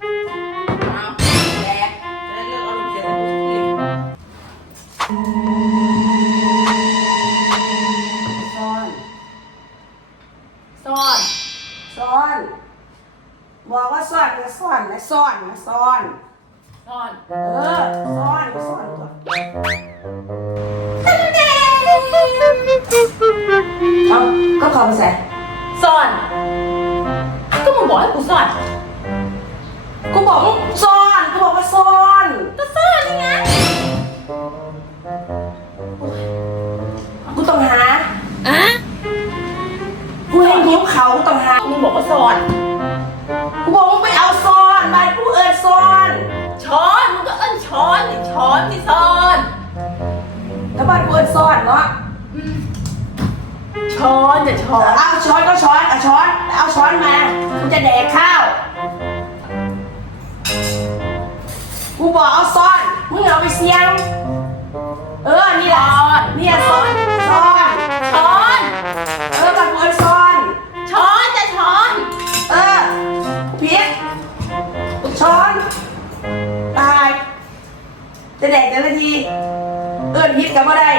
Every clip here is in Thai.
เอาแดกจะได้เลิกเอาลูกเสียใส่กูกทีซ่อน ซ่อน ซ่อน บอกว่าซ่อนนะซ่อนนะซ่อนนะซ่อน ซ่อน เออ ซ่อนซ่อนก่อ ซ่อน ก็มึงบอกให้กูซ่อน กูบอกว่าซ่อน กูบอกว่าซ่อนก็ซ่อนนี่ไงกูต้องหาอะกูเห็นหิวเขากูต้องหา มึงบอกว่าซ่อน กูบอกว่าไปเอาซ่อนบ้านกูเอิญซ่อน ช้อนมึงก็เอิ้นช้อนช้อนที่ซ่อน แล้วบ้านกูเอิญซ่อนเนาะ ช้อนจะช้อนเอาช้อนก็ช้อนเอาช้อน เอาช้อนมากูจะแดกข้าวกูบอกเอาซ่อนมึงเอาไปเสียง เออ นี่แหละเนี่ยซ่อนซ่อนช้อน เออบ้านกูเอิญซ่อน ช้อนจะช้อน เออพิษช้อนตายจะแดกแต่ละที เอิญพิษกับว่าได้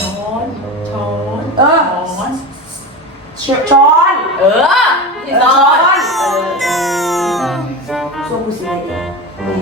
ช้อน ช้อน เออ ช้อนเออพี่ซอน ช่วงกูสีเลยรดี